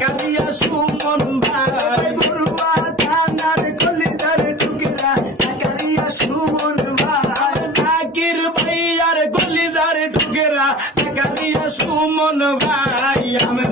কালিয়া সুমন ভাই। বড়ুয়া থানার কলিজার টুকরা। কালিয়া সুমন ভাই। জাকির ভাই আর কলিজার টুকরা। কালিয়া সুমন ভাই আমরা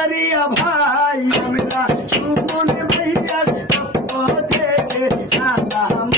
করিয়া ভাই আমরা সুমন ভাইয়ার পথে সালাম